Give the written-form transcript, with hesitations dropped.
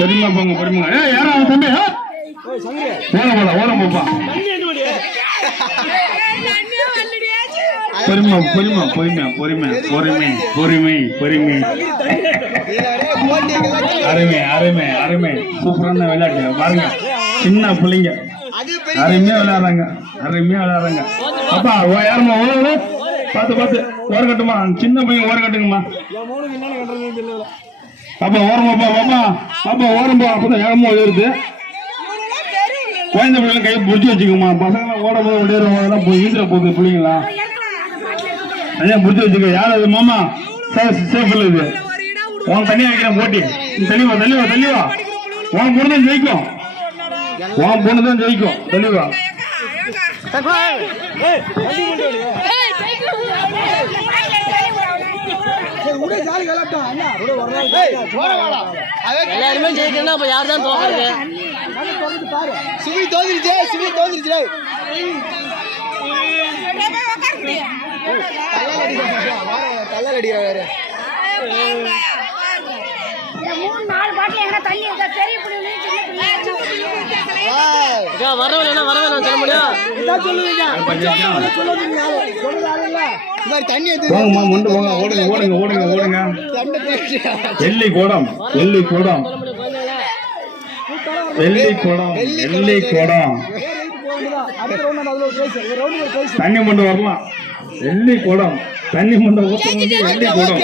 பெரியமா போங்க பெரியமா. யாரா தம்பி? ஓரம் போப்பா. பொறுமை பொறுமை பொறுமை பொறுமை பொறுமை பொறுமை பொறுமை. அருமை அருமை அருமை. சூப்பரான விளையாட்டு பாருங்க. சின்ன பிள்ளைங்க அருமையா விளையாடுறாங்க, அருமையா விளையாடுறாங்க. அப்பா யாருமா ஓர பார்த்து பார்த்து ஓர கட்டுமா, சின்ன பையன் ஓர கட்டுங்கம்மா. அப்பா ஓரமாப்பா பாப்பா பாப்பா ஓரம்பா. அப்பதான் ஏகமா வருது. குழந்தை பிள்ளைங்க கை பிடிச்சி வச்சுக்கோமா. பசங்க ஓடும் போது விளையாடுறவங்க போய் ஈஸியா போகுது பிள்ளைங்களா. ஐயா பிடிச்சி வச்சுக்க. யார் அது மாமா? சேஃப் இது. உன் தனியா வைக்கிறேன் போட்டி. தெளிவா தெளிவா தெளிவா. உன் பொண்ணு தான் ஜெயிக்கும், உன் பொண்ணு தான் ஜெயிக்கும். தெளிவா எல்லாருமே ஜெயிக்கணும். அப்ப யார் தான் தோக்குறது? சுமி தோந்துருச்சு, சுமி தோந்துருச்சு. கல்லல் அடிக்கிறாரு. வரவேன் வரவேன் சொல்ல முடியும். ஓடுங்க ஓடுங்க ஓடுங்க ஓடுங்க. வெள்ளி கோடம் வெள்ளி கோடம் வெள்ளி கோடம் வெள்ளி கோடம். தண்ணி மண்டு வரலாம். வெள்ளி கோடம் தண்ணி மண்டை ஊற்ற வெள்ளி கோடம்.